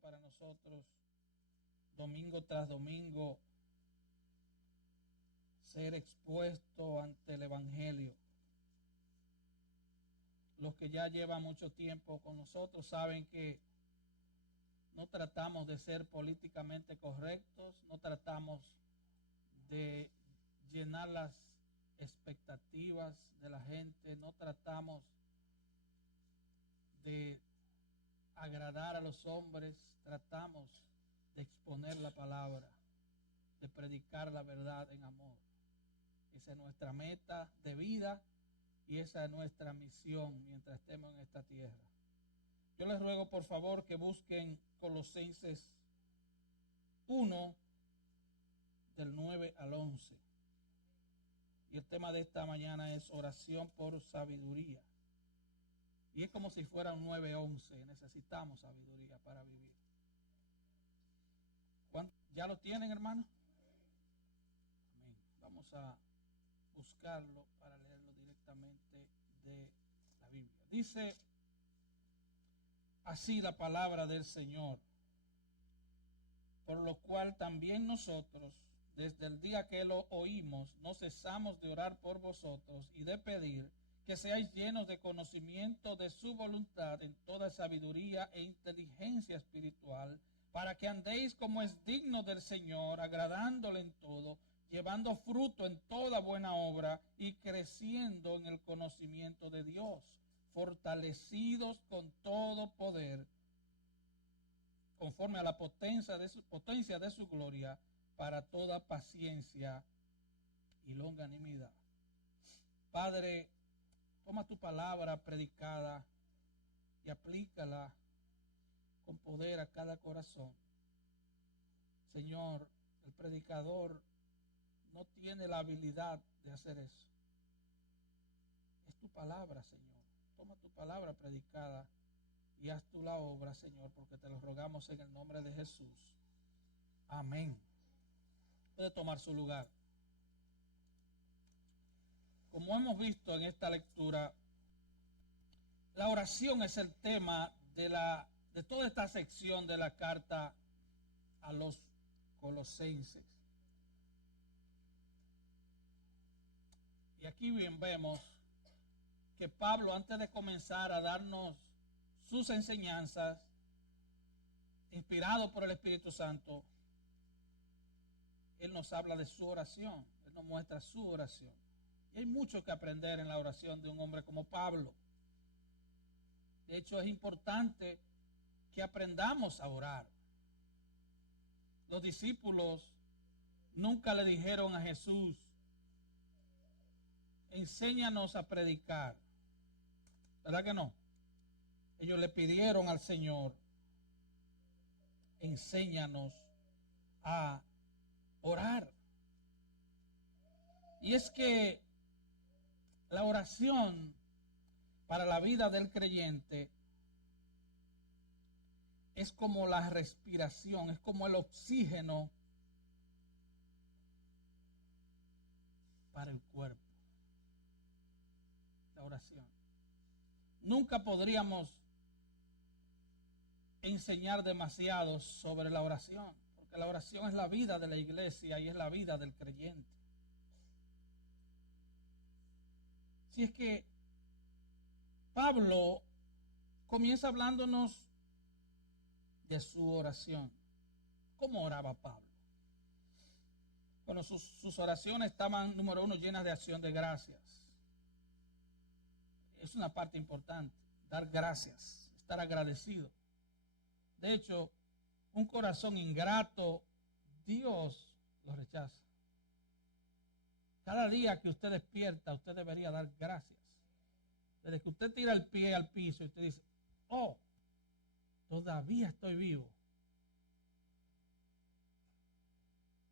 para nosotros, domingo tras domingo, ser expuesto ante el Evangelio. Los que ya llevan mucho tiempo con nosotros saben que no tratamos de ser políticamente correctos, no tratamos de llenar las expectativas de la gente, no tratamos de agradar a los hombres, tratamos de exponer la palabra, de predicar la verdad en amor. Esa es nuestra meta de vida y esa es nuestra misión mientras estemos en esta tierra. Yo les ruego por favor que busquen Colosenses 1 del 9 al 11. Y el tema de esta mañana es oración por sabiduría. Y es como si fuera un 9-11. Necesitamos sabiduría para vivir. ¿Ya lo tienen, hermano? Amén. Vamos a buscarlo para leerlo directamente de la Biblia. Dice así la palabra del Señor: por lo cual también nosotros, desde el día que lo oímos, no cesamos de orar por vosotros y de pedir que seáis llenos de conocimiento de su voluntad en toda sabiduría e inteligencia espiritual, para que andéis como es digno del Señor, agradándole en todo, llevando fruto en toda buena obra y creciendo en el conocimiento de Dios, fortalecidos con todo poder, conforme a la potencia de su gloria, para toda paciencia y longanimidad. Padre, toma tu palabra predicada y aplícala con poder a cada corazón. Señor, el predicador no tiene la habilidad de hacer eso. Es tu palabra, Señor. Toma tu palabra predicada y haz tú la obra, Señor, porque te lo rogamos en el nombre de Jesús. Amén. Puede tomar su lugar. Como hemos visto en esta lectura, la oración es el tema de toda esta sección de la carta a los Colosenses. Y aquí bien vemos que Pablo, antes de comenzar a darnos sus enseñanzas, inspirado por el Espíritu Santo, él nos habla de su oración, él nos muestra su oración. Y hay mucho que aprender en la oración de un hombre como Pablo. De hecho, es importante que aprendamos a orar. Los discípulos nunca le dijeron a Jesús: enséñanos a predicar. ¿Verdad que no? Ellos le pidieron al Señor: enséñanos a orar. Y es que la oración para la vida del creyente es como la respiración, es como el oxígeno para el cuerpo. La oración. Nunca podríamos enseñar demasiado sobre la oración, porque la oración es la vida de la iglesia y es la vida del creyente. Si es que Pablo comienza hablándonos de su oración. ¿Cómo oraba Pablo? Bueno, sus oraciones estaban, número uno, llenas de acción de gracias. Es una parte importante, dar gracias, estar agradecido. De hecho, un corazón ingrato, Dios lo rechaza. Cada día que usted despierta, usted debería dar gracias. Desde que usted tira el pie al piso y usted dice: oh, todavía estoy vivo.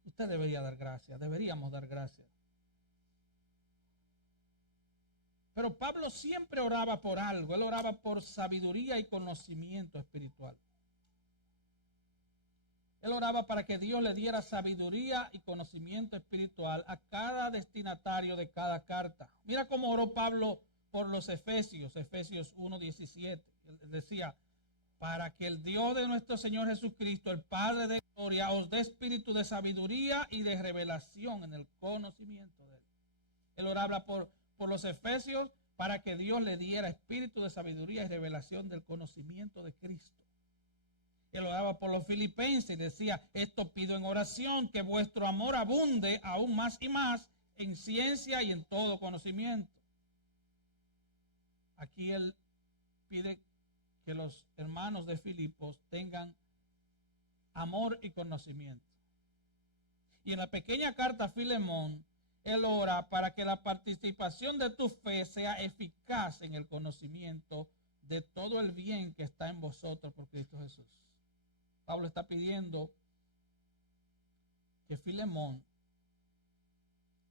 Usted debería dar gracias, deberíamos dar gracias. Pero Pablo siempre oraba por algo. Él oraba por sabiduría y conocimiento espiritual. Él oraba para que Dios le diera sabiduría y conocimiento espiritual a cada destinatario de cada carta. Mira cómo oró Pablo por los Efesios, Efesios 1:17. Él decía: para que el Dios de nuestro Señor Jesucristo, el Padre de gloria, os dé espíritu de sabiduría y de revelación en el conocimiento de Él. Él oraba por los efesios para que Dios le diera espíritu de sabiduría y revelación del conocimiento de Cristo. Él oraba por los filipenses y decía, esto pido en oración, que vuestro amor abunde aún más y más en ciencia y en todo conocimiento. Aquí él pide que los hermanos de Filipos tengan amor y conocimiento. Y en la pequeña carta a Filemón, él ora para que la participación de tu fe sea eficaz en el conocimiento de todo el bien que está en vosotros por Cristo Jesús. Pablo está pidiendo que Filemón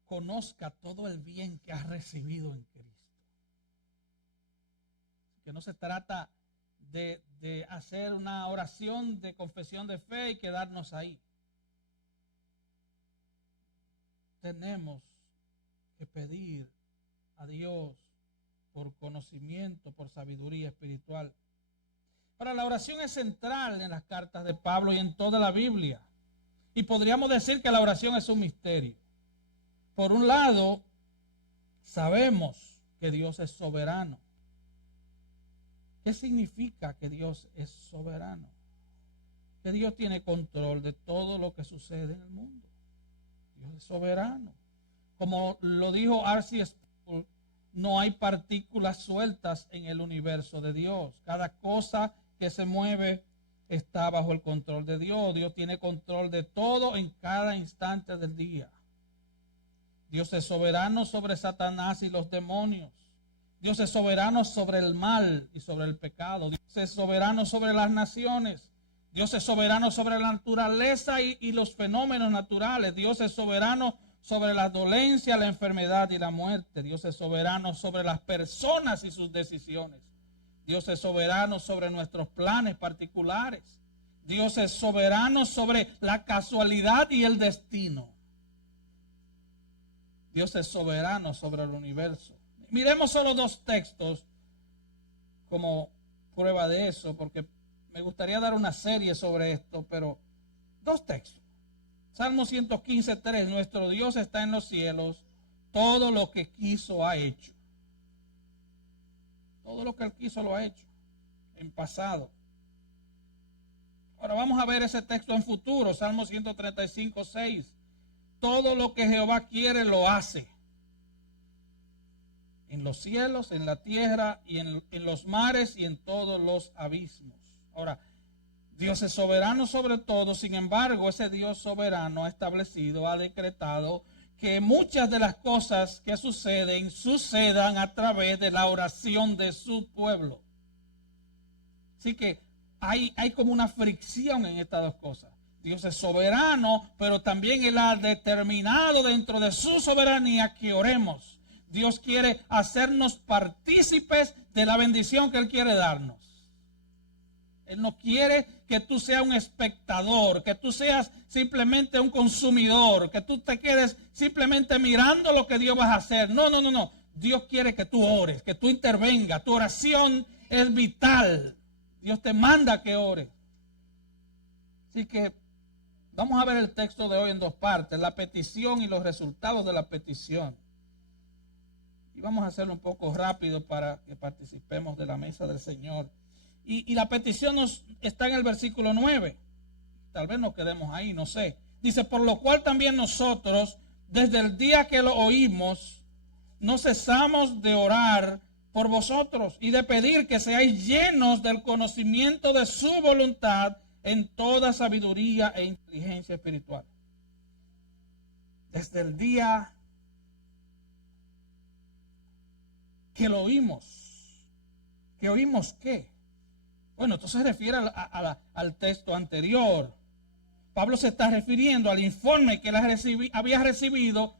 conozca todo el bien que ha recibido en Cristo. Que no se trata de hacer una oración de confesión de fe y quedarnos ahí. Tenemos que pedir a Dios por conocimiento, por sabiduría espiritual. Ahora, la oración es central en las cartas de Pablo y en toda la Biblia. Y podríamos decir que la oración es un misterio. Por un lado, sabemos que Dios es soberano. ¿Qué significa que Dios es soberano? Que Dios tiene control de todo lo que sucede en el mundo. Dios es soberano. Como lo dijo R.C. Sproul, no hay partículas sueltas en el universo de Dios. Cada cosa que se mueve está bajo el control de Dios. Dios tiene control de todo en cada instante del día. Dios es soberano sobre Satanás y los demonios. Dios es soberano sobre el mal y sobre el pecado. Dios es soberano sobre las naciones. Dios es soberano sobre la naturaleza y los fenómenos naturales. Dios es soberano sobre la dolencia, la enfermedad y la muerte. Dios es soberano sobre las personas y sus decisiones. Dios es soberano sobre nuestros planes particulares. Dios es soberano sobre la casualidad y el destino. Dios es soberano sobre el universo. Miremos solo dos textos como prueba de eso, porque me gustaría dar una serie sobre esto, pero dos textos. Salmo 115:3, nuestro Dios está en los cielos, todo lo que quiso ha hecho. Todo lo que Él quiso lo ha hecho, en pasado. Ahora vamos a ver ese texto en futuro, Salmo 135:6. Todo lo que Jehová quiere lo hace. En los cielos, en la tierra y en los mares y en todos los abismos. Ahora, Dios es soberano sobre todo, sin embargo, ese Dios soberano ha establecido, ha decretado que muchas de las cosas que sucedan a través de la oración de su pueblo. Así que hay como una fricción en estas dos cosas. Dios es soberano, pero también Él ha determinado dentro de su soberanía que oremos. Dios quiere hacernos partícipes de la bendición que Él quiere darnos. Él no quiere que tú seas un espectador, que tú seas simplemente un consumidor, que tú te quedes simplemente mirando lo que Dios va a hacer. No. Dios quiere que tú ores, que tú intervengas. Tu oración es vital. Dios te manda que ores. Así que vamos a ver el texto de hoy en dos partes, la petición y los resultados de la petición. Y vamos a hacerlo un poco rápido para que participemos de la mesa del Señor. Y la petición está en el versículo 9. Tal vez nos quedemos ahí, no sé. Dice, por lo cual también nosotros, desde el día que lo oímos, no cesamos de orar por vosotros y de pedir que seáis llenos del conocimiento de su voluntad en toda sabiduría e inteligencia espiritual. Desde el día que lo oímos. ¿Que oímos qué? Bueno, esto se refiere al texto anterior. Pablo se está refiriendo al informe que él había recibido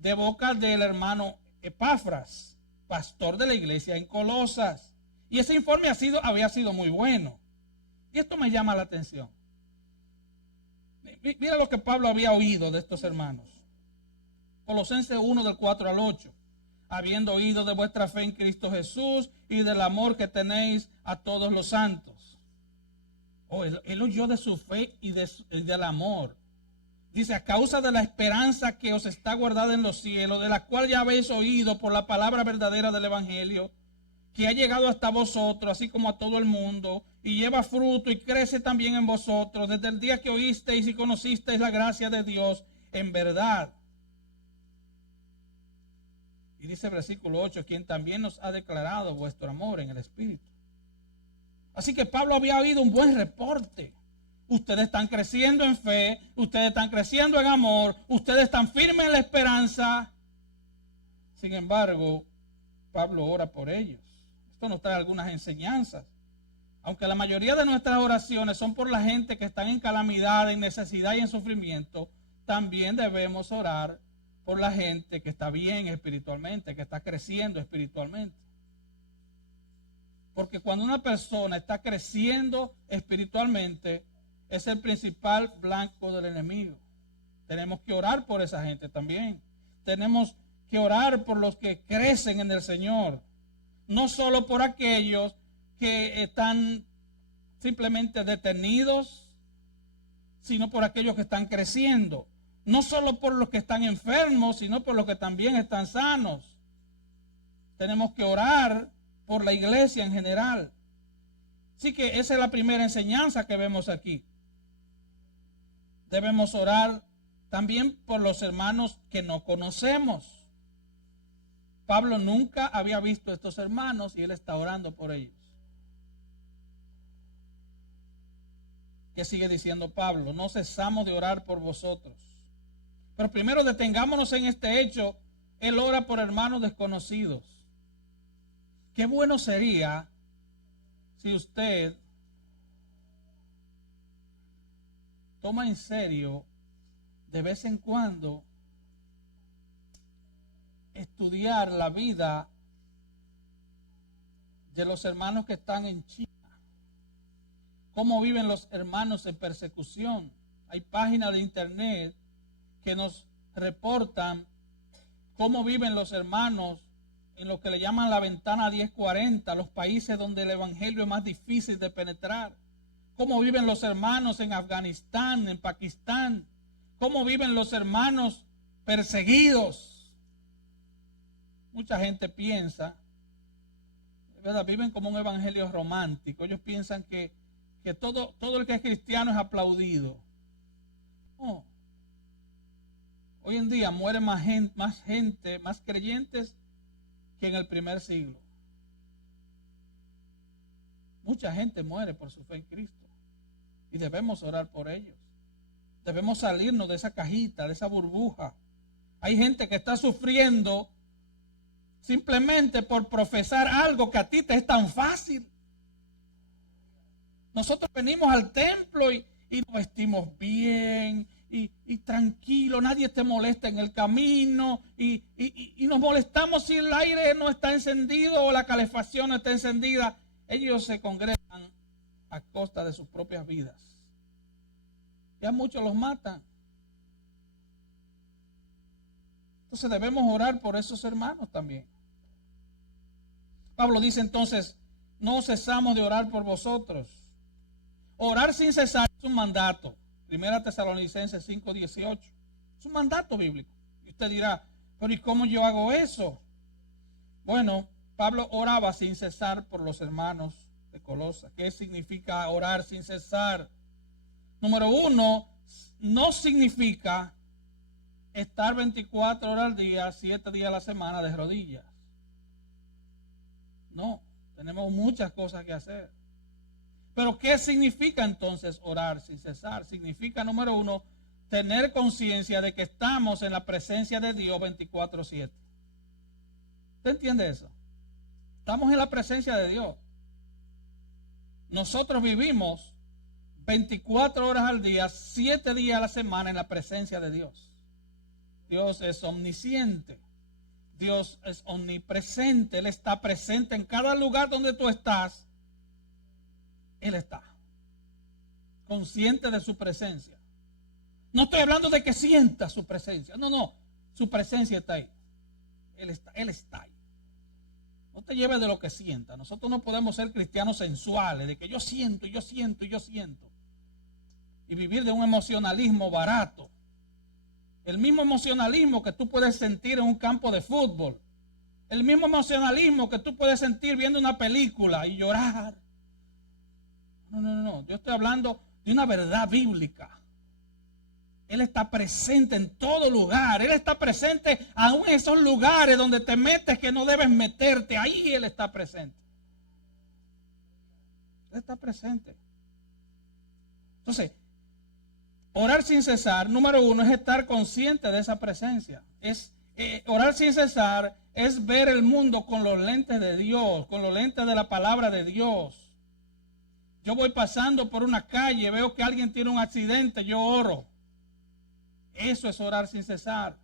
de boca del hermano Epafras, pastor de la iglesia en Colosas. Y ese informe había sido muy bueno. Y esto me llama la atención. Mira lo que Pablo había oído de estos hermanos. Colosenses 1 del 4 al 8. Habiendo oído de vuestra fe en Cristo Jesús y del amor que tenéis a todos los santos. Oh, él oyó de su fe y del amor. Dice, a causa de la esperanza que os está guardada en los cielos, de la cual ya habéis oído por la palabra verdadera del Evangelio, que ha llegado hasta vosotros, así como a todo el mundo, y lleva fruto y crece también en vosotros, desde el día que oísteis y conocisteis la gracia de Dios en verdad. Y dice el versículo 8, quien también nos ha declarado vuestro amor en el Espíritu. Así que Pablo había oído un buen reporte. Ustedes están creciendo en fe, ustedes están creciendo en amor, ustedes están firmes en la esperanza. Sin embargo, Pablo ora por ellos. Esto nos trae algunas enseñanzas. Aunque la mayoría de nuestras oraciones son por la gente que está en calamidad, en necesidad y en sufrimiento, también debemos orar por la gente que está bien espiritualmente, que está creciendo espiritualmente. Porque cuando una persona está creciendo espiritualmente, es el principal blanco del enemigo. Tenemos que orar por esa gente también. Tenemos que orar por los que crecen en el Señor. No solo por aquellos que están simplemente detenidos, sino por aquellos que están creciendo. No solo por los que están enfermos, sino por los que también están sanos. Tenemos que orar por la iglesia en general. Así que esa es la primera enseñanza que vemos aquí. Debemos orar también por los hermanos que no conocemos. Pablo nunca había visto a estos hermanos y él está orando por ellos. ¿Qué sigue diciendo Pablo? No cesamos de orar por vosotros. Pero primero detengámonos en este hecho. Él ora por hermanos desconocidos. Qué bueno sería si usted toma en serio de vez en cuando estudiar la vida de los hermanos que están en China. Cómo viven los hermanos en persecución. Hay páginas de internet que nos reportan cómo viven los hermanos en lo que le llaman la ventana 1040, los países donde el evangelio es más difícil de penetrar. Cómo viven los hermanos en Afganistán, en Pakistán. Cómo viven los hermanos perseguidos. Mucha gente piensa, ¿verdad? Viven como un evangelio romántico. Ellos piensan que todo el que es cristiano es aplaudido. No. Hoy en día muere más gente, más creyentes que en el primer siglo. Mucha gente muere por su fe en Cristo y debemos orar por ellos. Debemos salirnos de esa cajita, de esa burbuja. Hay gente que está sufriendo simplemente por profesar algo que a ti te es tan fácil. Nosotros venimos al templo y nos vestimos bien y tranquilo, nadie te molesta en el camino y nos molestamos si el aire no está encendido o la calefacción no está encendida. Ellos se congregan a costa de sus propias vidas. Ya muchos los matan. Entonces debemos orar por esos hermanos también. Pablo dice entonces, no cesamos de orar por vosotros. Orar sin cesar es un mandato. Primera Tesalonicenses 5:18. Es un mandato bíblico. Y usted dirá, pero ¿y cómo yo hago eso? Bueno, Pablo oraba sin cesar por los hermanos de Colosas. ¿Qué significa orar sin cesar? Número uno, no significa estar 24 horas al día, 7 días a la semana de rodillas. No, tenemos muchas cosas que hacer. Pero ¿qué significa entonces orar sin cesar? Significa, número uno, tener conciencia de que estamos en la presencia de Dios 24/7. ¿Usted entiende eso? Estamos en la presencia de Dios. Nosotros vivimos 24 horas al día, 7 días a la semana en la presencia de Dios. Dios es omnisciente. Dios es omnipresente. Él está presente en cada lugar donde tú estás. Él está consciente de su presencia. No estoy hablando de que sienta su presencia. No, su presencia está ahí. Él está ahí. No te lleves de lo que sientas. Nosotros no podemos ser cristianos sensuales, de que yo siento, y yo siento, y yo siento. Y vivir de un emocionalismo barato. El mismo emocionalismo que tú puedes sentir en un campo de fútbol. El mismo emocionalismo que tú puedes sentir viendo una película y llorar. No. Yo estoy hablando de una verdad bíblica. Él está presente en todo lugar. Él está presente aún en esos lugares donde te metes que no debes meterte. Ahí Él está presente. Él está presente. Entonces, orar sin cesar, número uno, es estar consciente de esa presencia. Orar sin cesar es ver el mundo con los lentes de Dios, con los lentes de la palabra de Dios. Yo voy pasando por una calle, veo que alguien tiene un accidente, yo oro. Eso es orar sin cesar.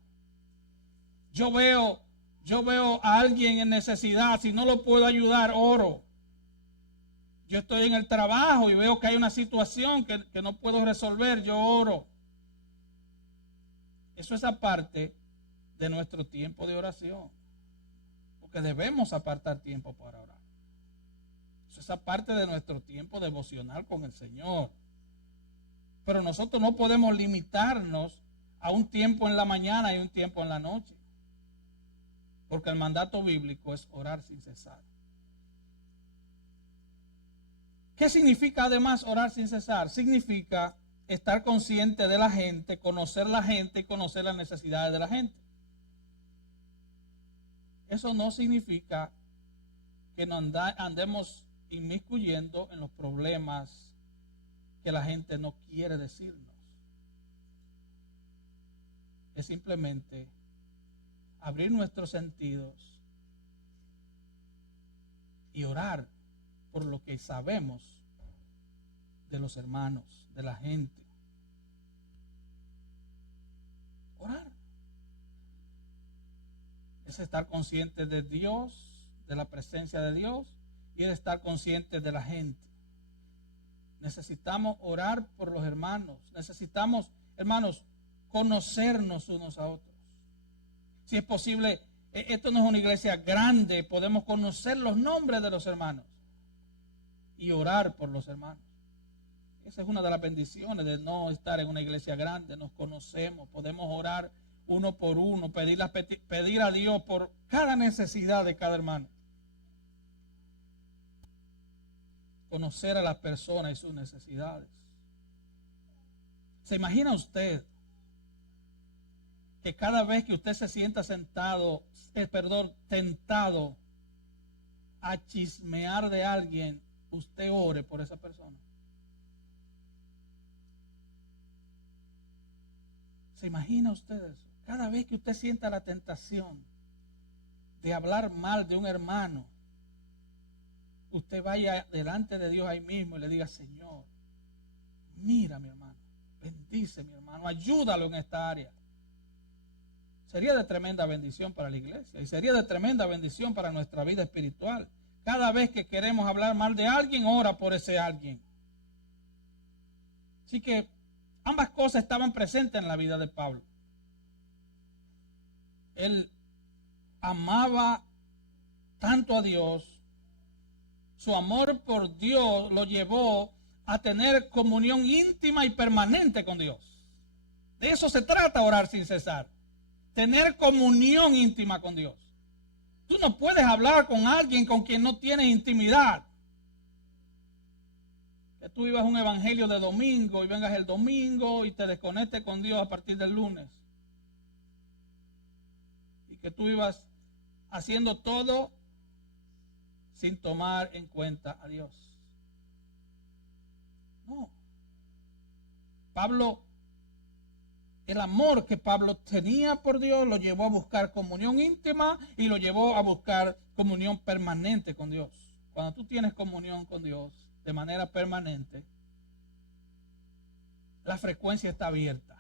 Yo veo a alguien en necesidad, si no lo puedo ayudar, oro. Yo estoy en el trabajo y veo que hay una situación que no puedo resolver, yo oro. Eso es aparte de nuestro tiempo de oración. Porque debemos apartar tiempo para orar. Eso es aparte de nuestro tiempo devocional con el Señor. Pero nosotros no podemos limitarnos a un tiempo en la mañana y un tiempo en la noche. Porque el mandato bíblico es orar sin cesar. ¿Qué significa además orar sin cesar? Significa estar consciente de la gente, conocer la gente y conocer las necesidades de la gente. Eso no significa que nos andemos inmiscuyendo en los problemas que la gente no quiere decirnos. Es simplemente abrir nuestros sentidos y orar por lo que sabemos de los hermanos, de la gente. Orar es estar consciente de Dios, de la presencia de Dios, y es estar consciente de la gente. Necesitamos orar por los hermanos. Necesitamos, hermanos, conocernos unos a otros. Si es posible, esto no es una iglesia grande, podemos conocer los nombres de los hermanos y orar por los hermanos. Esa es una de las bendiciones de no estar en una iglesia grande. Nos conocemos, podemos orar uno por uno, pedir a Dios por cada necesidad de cada hermano. Conocer a las personas y sus necesidades. ¿Se imagina usted que cada vez que usted se sienta tentado a chismear de alguien, usted ore por esa persona? ¿Se imagina usted eso? Cada vez que usted sienta la tentación de hablar mal de un hermano, usted vaya delante de Dios ahí mismo y le diga: Señor, mira mi hermano, bendice mi hermano, ayúdalo en esta área. Sería de tremenda bendición para la iglesia y sería de tremenda bendición para nuestra vida espiritual. Cada vez que queremos hablar mal de alguien, ora por ese alguien. Así que ambas cosas estaban presentes en la vida de Pablo. Él amaba tanto a Dios, su amor por Dios lo llevó a tener comunión íntima y permanente con Dios. De eso se trata orar sin cesar. Tener comunión íntima con Dios. Tú no puedes hablar con alguien con quien no tienes intimidad. Que tú vivas un evangelio de domingo y vengas el domingo y te desconectes con Dios a partir del lunes. Y que tú vivas haciendo todo sin tomar en cuenta a Dios. No. El amor que Pablo tenía por Dios lo llevó a buscar comunión íntima y lo llevó a buscar comunión permanente con Dios. Cuando tú tienes comunión con Dios de manera permanente, la frecuencia está abierta.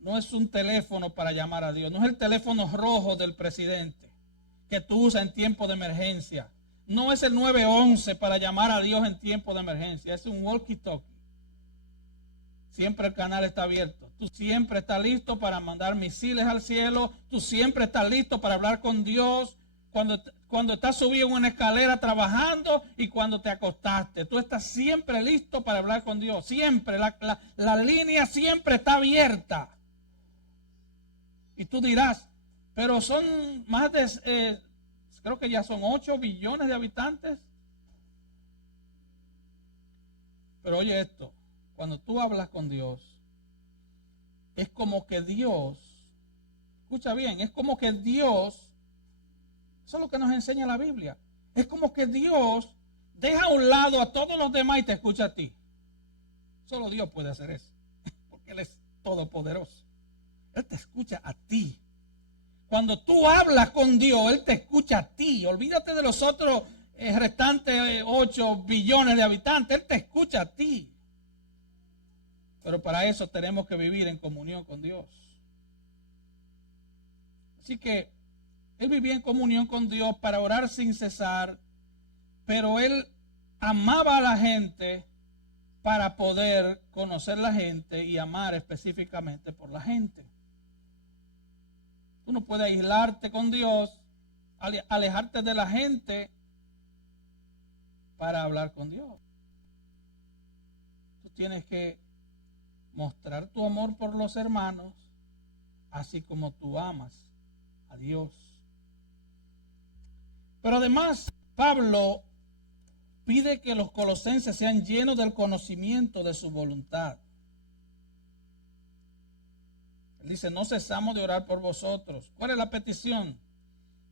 No es un teléfono para llamar a Dios, no es el teléfono rojo del presidente que tú usas en tiempo de emergencia. No es el 911 para llamar a Dios en tiempo de emergencia, es un walkie-talkie. Siempre el canal está abierto. Tú siempre estás listo para mandar misiles al cielo. Tú siempre estás listo para hablar con Dios cuando estás subido en una escalera trabajando y cuando te acostaste. Tú estás siempre listo para hablar con Dios. Siempre. La línea siempre está abierta. Y tú dirás, pero son más de, creo que ya son 8 billones de habitantes. Pero oye esto, cuando tú hablas con Dios, es como que Dios, escucha bien, es como que Dios, eso es lo que nos enseña la Biblia, es como que Dios deja a un lado a todos los demás y te escucha a ti. Solo Dios puede hacer eso, porque Él es todopoderoso. Él te escucha a ti. Cuando tú hablas con Dios, Él te escucha a ti. Olvídate de los otros restantes 8 billones de habitantes. Él te escucha a ti. Pero para eso tenemos que vivir en comunión con Dios. Así que Él vivía en comunión con Dios para orar sin cesar, pero Él amaba a la gente para poder conocer la gente y amar específicamente por la gente. Tú no puedes aislarte con Dios, alejarte de la gente para hablar con Dios. Tú tienes que mostrar tu amor por los hermanos, así como tú amas a Dios. Pero además, Pablo pide que los colosenses sean llenos del conocimiento de su voluntad. Él dice, no cesamos de orar por vosotros. ¿Cuál es la petición?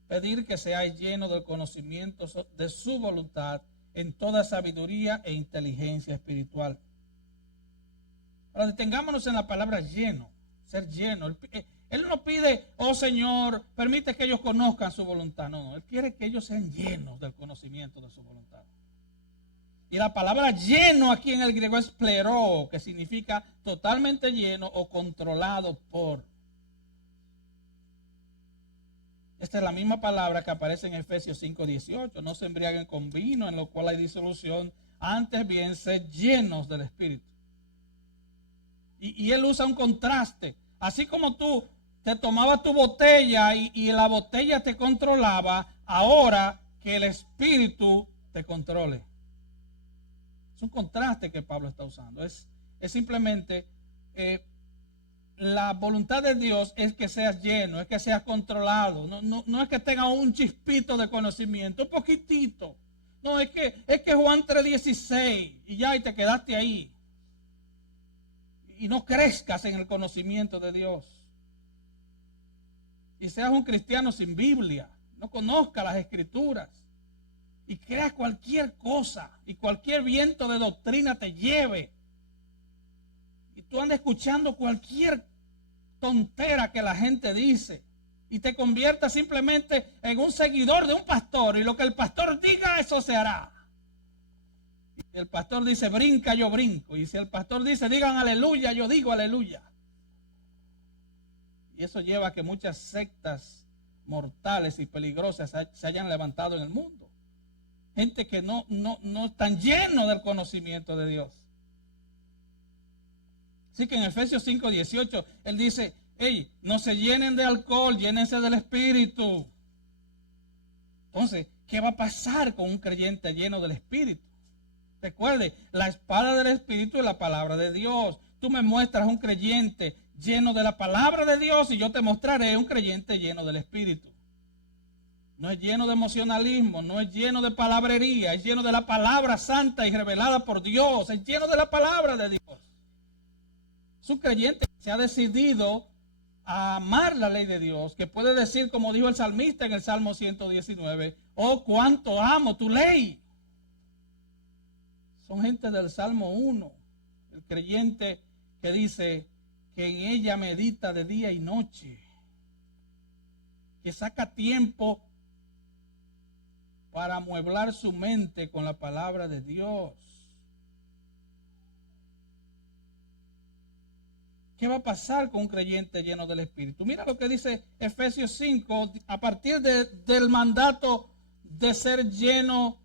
Pedir que seáis llenos del conocimiento de su voluntad en toda sabiduría e inteligencia espiritual. Ahora detengámonos en la palabra lleno, ser lleno. Él no pide, oh Señor, permite que ellos conozcan su voluntad. No, Él quiere que ellos sean llenos del conocimiento de su voluntad. Y la palabra lleno aquí en el griego es plero, que significa totalmente lleno o controlado por. Esta es la misma palabra que aparece en Efesios 5:18. No se embriaguen con vino, en lo cual hay disolución. Antes bien, sed llenos del Espíritu. Y él usa un contraste. Así como tú te tomabas tu botella y la botella te controlaba, ahora que el Espíritu te controle. Es un contraste que Pablo está usando. Es simplemente la voluntad de Dios es que seas lleno, es que seas controlado. No es que tengas un chispito de conocimiento, un poquitito. No, es que Juan 3:16 y ya y te quedaste ahí. Y no crezcas en el conocimiento de Dios. Y seas un cristiano sin Biblia. No conozcas las Escrituras. Y creas cualquier cosa. Y cualquier viento de doctrina te lleve. Y tú andas escuchando cualquier tontera que la gente dice. Y te conviertas simplemente en un seguidor de un pastor. Y lo que el pastor diga, eso se hará. Si el pastor dice brinca, yo brinco. Y si el pastor dice digan aleluya, yo digo aleluya. Y eso lleva a que muchas sectas mortales y peligrosas se hayan levantado en el mundo. Gente que no están llenos del conocimiento de Dios. Así que en Efesios 5:18 él dice, hey, no se llenen de alcohol, llénense del Espíritu. Entonces, ¿qué va a pasar con un creyente lleno del Espíritu? Recuerde, la espada del Espíritu es la palabra de Dios. Tú me muestras un creyente lleno de la palabra de Dios y yo te mostraré un creyente lleno del Espíritu. No es lleno de emocionalismo, no es lleno de palabrería, es lleno de la palabra santa y revelada por Dios, es lleno de la palabra de Dios. Es un creyente que se ha decidido a amar la ley de Dios, que puede decir, como dijo el salmista en el Salmo 119, oh, cuánto amo tu ley. Son gente del Salmo 1, el creyente que dice que en ella medita de día y noche, que saca tiempo para amueblar su mente con la palabra de Dios. ¿Qué va a pasar con un creyente lleno del Espíritu? Mira lo que dice Efesios 5, a partir del mandato de ser lleno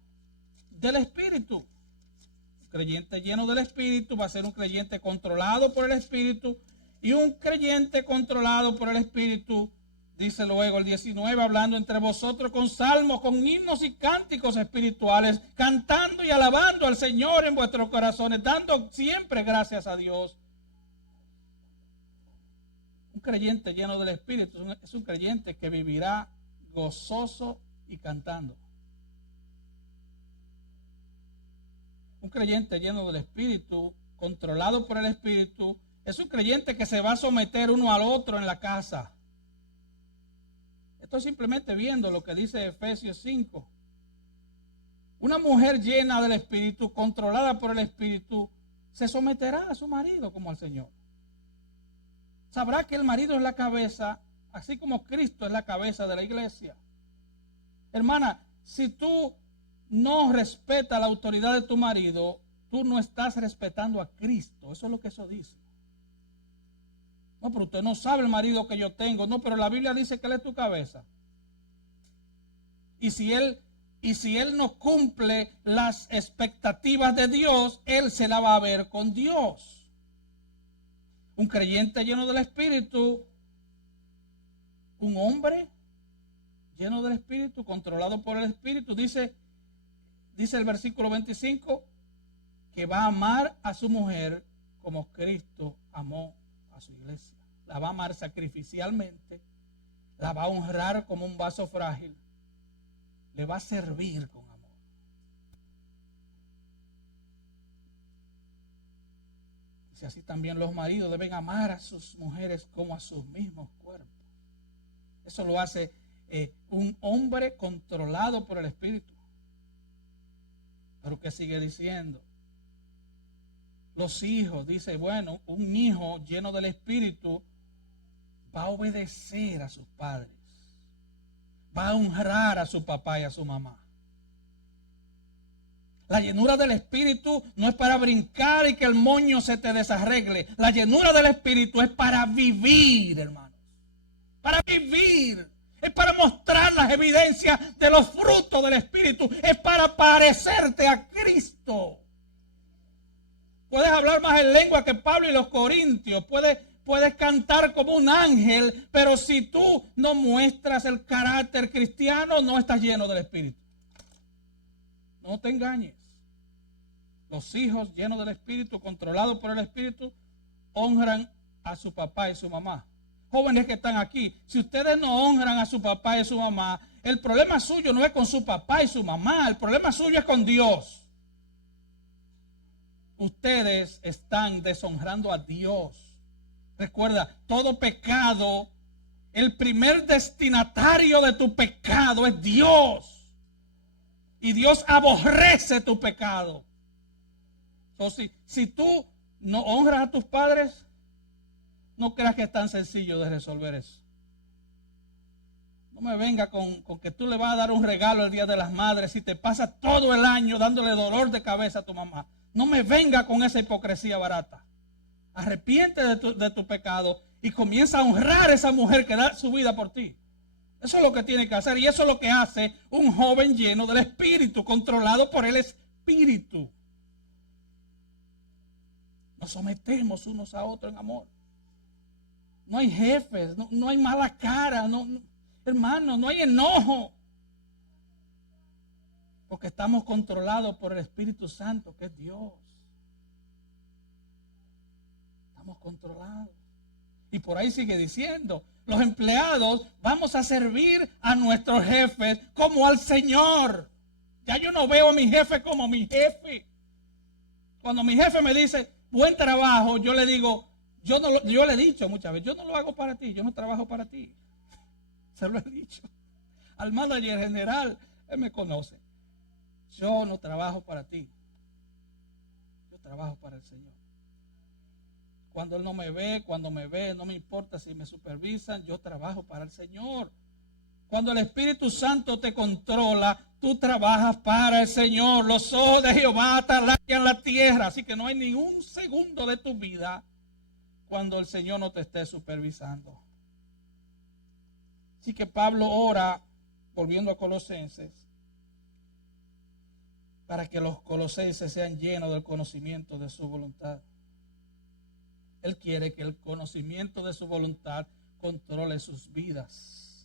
del Espíritu. Un creyente lleno del Espíritu va a ser un creyente controlado por el Espíritu, y un creyente controlado por el Espíritu Dice luego el 19, hablando entre vosotros con salmos, con himnos y cánticos espirituales, cantando y alabando al Señor en vuestros corazones, dando siempre gracias a Dios. Un creyente lleno del Espíritu es un creyente que vivirá gozoso y cantando. Un creyente lleno del Espíritu, controlado por el Espíritu, es un creyente que se va a someter uno al otro en la casa. Estoy simplemente viendo lo que dice Efesios 5. Una mujer llena del Espíritu, controlada por el Espíritu, se someterá a su marido como al Señor. Sabrá que el marido es la cabeza, así como Cristo es la cabeza de la iglesia. Hermana, si tú no respetas la autoridad de tu marido, tú no estás respetando a Cristo. Eso es lo que eso dice. No, pero usted no sabe el marido que yo tengo. No, pero la Biblia dice que él es tu cabeza. Y si él no cumple las expectativas de Dios, él se la va a ver con Dios. Un creyente lleno del Espíritu, un hombre lleno del Espíritu, controlado por el Espíritu, dice el versículo 25, que va a amar a su mujer como Cristo amó a su iglesia. La va a amar sacrificialmente, la va a honrar como un vaso frágil, le va a servir con amor. Y así también los maridos deben amar a sus mujeres como a sus mismos cuerpos. Eso lo hace un hombre controlado por el Espíritu. Pero ¿qué sigue diciendo? Los hijos, dice, bueno, un hijo lleno del Espíritu va a obedecer a sus padres, va a honrar a su papá y a su mamá. La llenura del Espíritu no es para brincar y que el moño se te desarregle. La llenura del Espíritu es para vivir, hermanos. Para vivir. Es para mostrar las evidencias de los frutos del Espíritu. Es para parecerte a Cristo. Puedes hablar más en lengua que Pablo y los corintios. Puedes cantar como un ángel. Pero si tú no muestras el carácter cristiano, no estás lleno del Espíritu. No te engañes. Los hijos llenos del Espíritu, controlados por el Espíritu, honran a su papá y su mamá. Jóvenes que están aquí, si ustedes no honran a su papá y su mamá, el problema suyo no es con su papá y su mamá, el problema suyo es con Dios. Ustedes están deshonrando a Dios. Recuerda, todo pecado, el primer destinatario de tu pecado es Dios. Y Dios aborrece tu pecado. Entonces, si tú no honras a tus padres, no creas que es tan sencillo de resolver eso. No me venga con que tú le vas a dar un regalo el Día de las Madres y te pasas todo el año dándole dolor de cabeza a tu mamá. No me venga con esa hipocresía barata. Arrepiente de tu pecado y comienza a honrar a esa mujer que da su vida por ti. Eso es lo que tiene que hacer y eso es lo que hace un joven lleno del Espíritu, controlado por el Espíritu. Nos sometemos unos a otros en amor. No hay jefes, no hay mala cara, hermano, no hay enojo. Porque estamos controlados por el Espíritu Santo, que es Dios. Estamos controlados. Y por ahí sigue diciendo, los empleados vamos a servir a nuestros jefes como al Señor. Ya yo no veo a mi jefe como mi jefe. Cuando mi jefe me dice, buen trabajo, yo le digo, yo le he dicho muchas veces, yo no lo hago para ti, yo no trabajo para ti. Se lo he dicho. Al manager general, él me conoce. Yo no trabajo para ti. Yo trabajo para el Señor. Cuando Él no me ve, cuando me ve, no me importa si me supervisan, yo trabajo para el Señor. Cuando el Espíritu Santo te controla, tú trabajas para el Señor. Los ojos de Jehová atalancan la tierra. Así que no hay ni un segundo de tu vida cuando el Señor no te esté supervisando. Así que Pablo ora, volviendo a Colosenses, para que los colosenses sean llenos del conocimiento de su voluntad. Él quiere que el conocimiento de su voluntad controle sus vidas.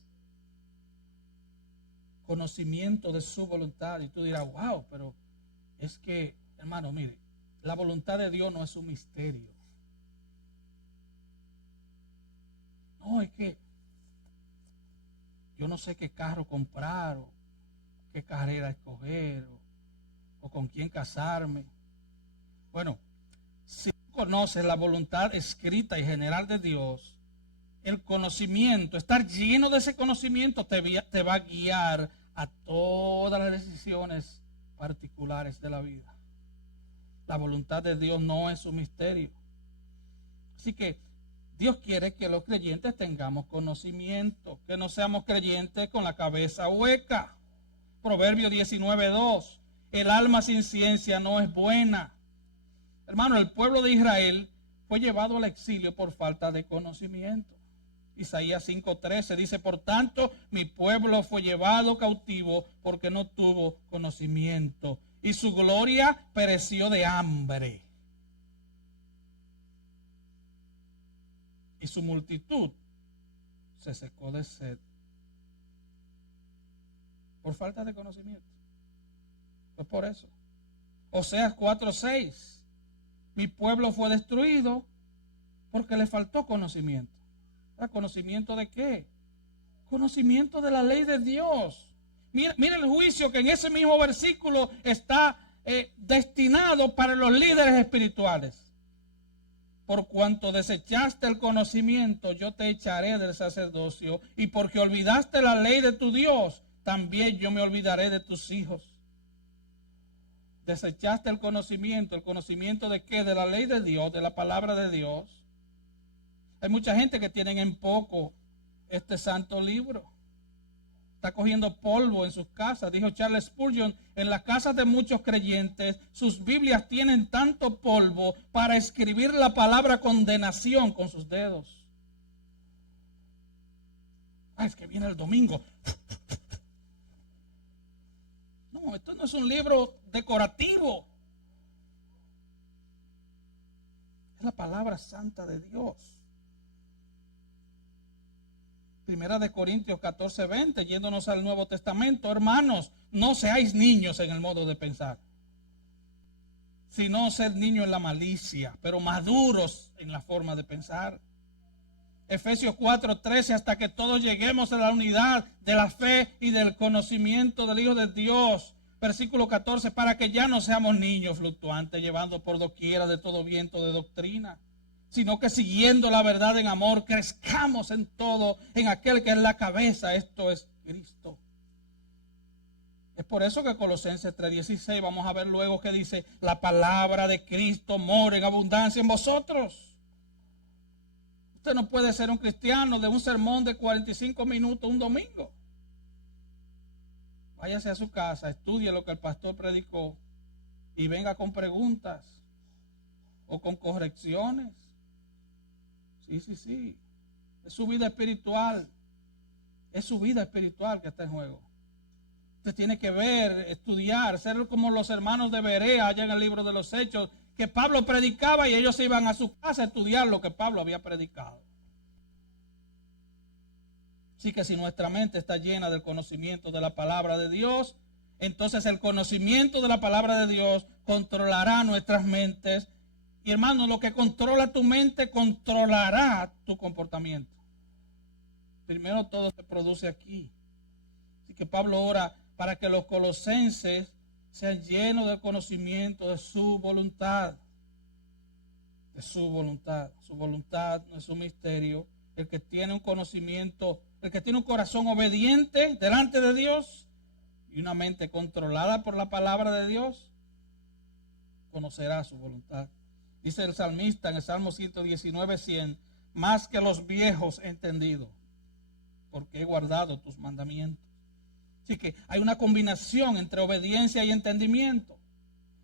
conocimiento de su voluntad. Y tú dirás, wow, pero es que, hermano, mire, la voluntad de Dios no es un misterio. No, es que yo no sé qué carro comprar, o qué carrera escoger, o con quién casarme. Bueno, si tú conoces la voluntad escrita y general de Dios, el conocimiento, estar lleno de ese conocimiento te va a guiar a todas las decisiones particulares de la vida. La voluntad de Dios no es un misterio. Así que Dios quiere que los creyentes tengamos conocimiento, que no seamos creyentes con la cabeza hueca. Proverbio 19:2, el alma sin ciencia no es buena. Hermano, el pueblo de Israel fue llevado al exilio por falta de conocimiento. Isaías 5:13 dice, por tanto, mi pueblo fue llevado cautivo porque no tuvo conocimiento, y su gloria pereció de hambre, y su multitud se secó de sed. Por falta de conocimiento. Pues por eso. Oseas 4:6, mi pueblo fue destruido porque le faltó conocimiento. ¿Conocimiento de qué? Conocimiento de la ley de Dios. Mira el juicio que en ese mismo versículo está destinado para los líderes espirituales. Por cuanto desechaste el conocimiento, yo te echaré del sacerdocio, y porque olvidaste la ley de tu Dios, también yo me olvidaré de tus hijos. Desechaste el conocimiento de qué? De la ley de Dios, de la palabra de Dios. Hay mucha gente que tienen en poco este santo libro. Está cogiendo polvo en sus casas. Dijo Charles Spurgeon, en las casas de muchos creyentes, sus Biblias tienen tanto polvo para escribir la palabra condenación con sus dedos. Es que viene el domingo. No, esto no es un libro decorativo. Es la palabra santa de Dios. Primera de Corintios 14:20, yéndonos al Nuevo Testamento, hermanos, no seáis niños en el modo de pensar, sino sed niños en la malicia, pero maduros en la forma de pensar. Efesios 4:13, hasta que todos lleguemos a la unidad de la fe y del conocimiento del Hijo de Dios. Versículo 14, para que ya no seamos niños fluctuantes, llevando por doquiera de todo viento de doctrina, sino que siguiendo la verdad en amor, crezcamos en todo, en aquel que es la cabeza, esto es Cristo. Es por eso que Colosenses 3:16, vamos a ver luego que dice, la palabra de Cristo mora en abundancia en vosotros. Usted no puede ser un cristiano de un sermón de 45 minutos un domingo. Váyase a su casa, estudie lo que el pastor predicó y venga con preguntas o con correcciones. Sí. Es su vida espiritual. Es su vida espiritual que está en juego. Usted tiene que ver, estudiar, ser como los hermanos de Berea allá en el libro de los Hechos, que Pablo predicaba y ellos se iban a su casa a estudiar lo que Pablo había predicado. Así que si nuestra mente está llena del conocimiento de la palabra de Dios, entonces el conocimiento de la palabra de Dios controlará nuestras mentes. Y hermano, lo que controla tu mente controlará tu comportamiento. Primero todo se produce aquí. Así que Pablo ora para que los colosenses sean llenos del conocimiento de su voluntad. De su voluntad. Su voluntad no es un misterio. El que tiene un conocimiento, el que tiene un corazón obediente delante de Dios y una mente controlada por la palabra de Dios, conocerá su voluntad. Dice el salmista en el Salmo 119:100, más que los viejos he entendido, porque he guardado tus mandamientos. Así que hay una combinación entre obediencia y entendimiento.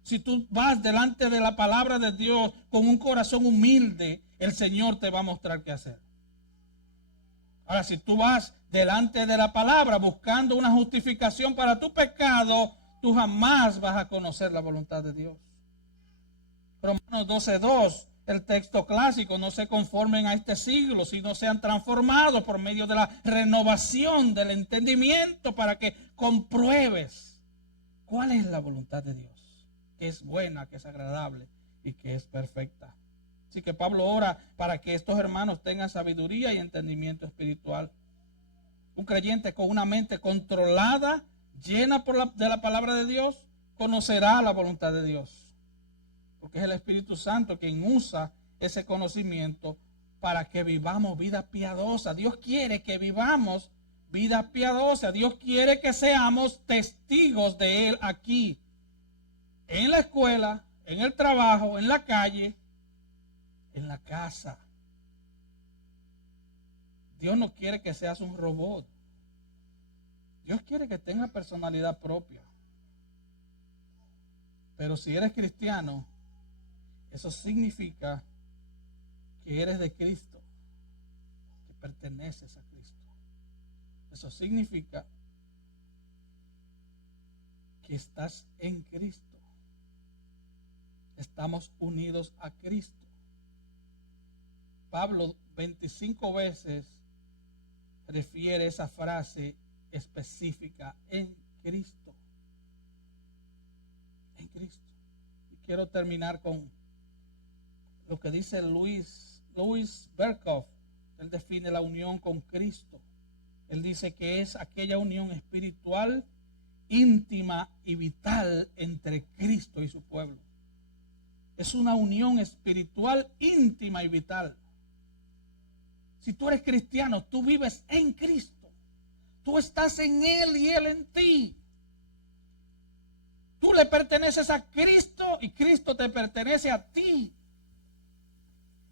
Si tú vas delante de la palabra de Dios con un corazón humilde, el Señor te va a mostrar qué hacer. Ahora, si tú vas delante de la palabra buscando una justificación para tu pecado, tú jamás vas a conocer la voluntad de Dios. Romanos 12:2, el texto clásico, no se conformen a este siglo, sino sean transformados por medio de la renovación del entendimiento para que compruebes cuál es la voluntad de Dios, que es buena, que es agradable y que es perfecta. Así que Pablo ora para que estos hermanos tengan sabiduría y entendimiento espiritual. Un creyente con una mente controlada, llena de la palabra de Dios, conocerá la voluntad de Dios. Porque es el Espíritu Santo quien usa ese conocimiento para que vivamos vida piadosa. Dios quiere que vivamos vida piadosa. Dios quiere que seamos testigos de Él aquí, en la escuela, en el trabajo, en la calle, en la casa. Dios no quiere que seas un robot. Dios quiere que tengas personalidad propia. Pero si eres cristiano, eso significa que eres de Cristo, que perteneces a Cristo. Eso significa que estás en Cristo. Estamos unidos a Cristo. Pablo 25 veces refiere esa frase específica: en Cristo. En Cristo. Y quiero terminar con lo que dice Louis Berkhoff. Él define la unión con Cristo. Él dice que es aquella unión espiritual, íntima y vital entre Cristo y su pueblo. Es una unión espiritual, íntima y vital. Si tú eres cristiano, tú vives en Cristo. Tú estás en Él y Él en ti. Tú le perteneces a Cristo y Cristo te pertenece a ti.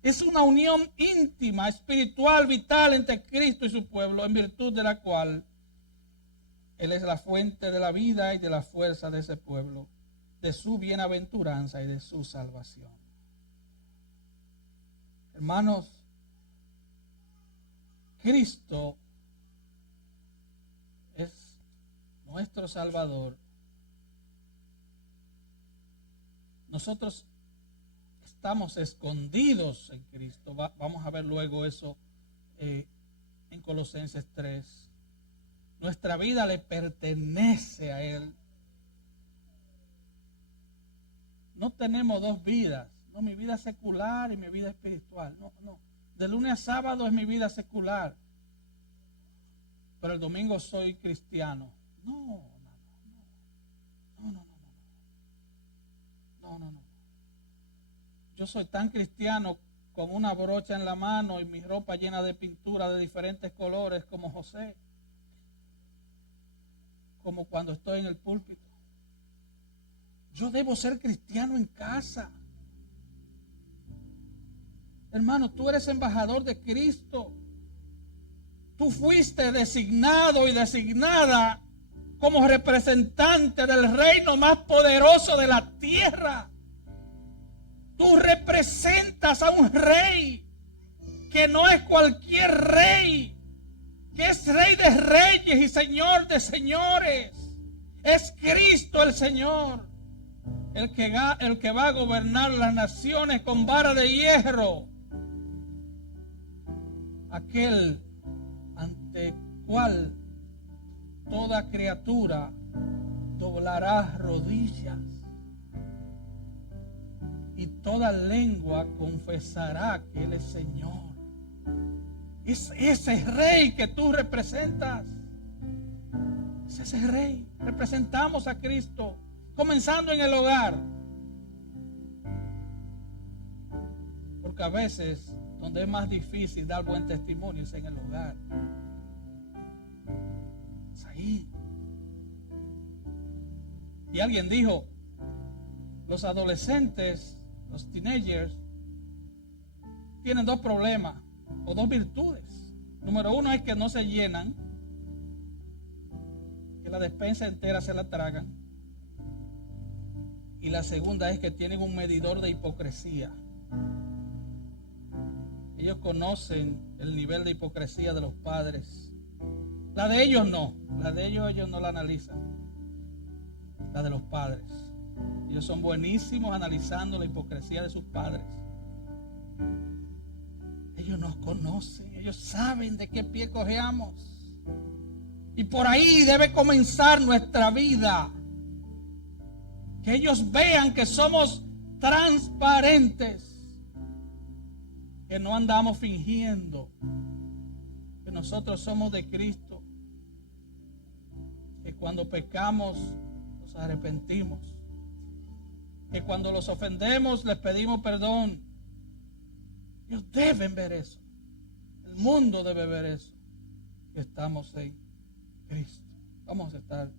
Es una unión íntima, espiritual, vital entre Cristo y su pueblo, en virtud de la cual Él es la fuente de la vida y de la fuerza de ese pueblo, de su bienaventuranza y de su salvación. Hermanos, Cristo es nuestro Salvador. Nosotros estamos escondidos en Cristo. Vamos a ver luego eso en Colosenses 3. Nuestra vida le pertenece a Él. No tenemos dos vidas. No, mi vida secular y mi vida espiritual. No. De lunes a sábado es mi vida secular, pero el domingo soy cristiano. No. Yo soy tan cristiano con una brocha en la mano y mi ropa llena de pintura de diferentes colores como José, como cuando estoy en el púlpito. Yo debo ser cristiano en casa. Hermano, tú eres embajador de Cristo. Tú fuiste designado y designada como representante del reino más poderoso de la tierra. Tú representas a un rey que no es cualquier rey, que es rey de reyes y señor de señores. Es Cristo el Señor, el que va a gobernar las naciones con vara de hierro. Aquel ante cual toda criatura doblará rodillas y toda lengua confesará que Él es Señor. Es ese rey que tú representas. Es ese rey. Representamos a Cristo, comenzando en el hogar. Porque a veces donde es más difícil dar buen testimonio es en el hogar. Es ahí. Y alguien dijo, los adolescentes, los teenagers, tienen dos problemas o dos virtudes. Número uno es que no se llenan, que la despensa entera se la tragan. Y la segunda es que tienen un medidor de hipocresía. Ellos conocen el nivel de hipocresía de los padres. La de ellos no. La de ellos no la analizan. La de los padres. Ellos son buenísimos analizando la hipocresía de sus padres. Ellos nos conocen. Ellos saben de qué pie cojeamos. Y por ahí debe comenzar nuestra vida. Que ellos vean que somos transparentes. Que no andamos fingiendo. Que nosotros somos de Cristo. Que cuando pecamos nos arrepentimos. Que cuando los ofendemos les pedimos perdón. Ellos deben ver eso. El mundo debe ver eso. Que estamos en Cristo. Vamos a estar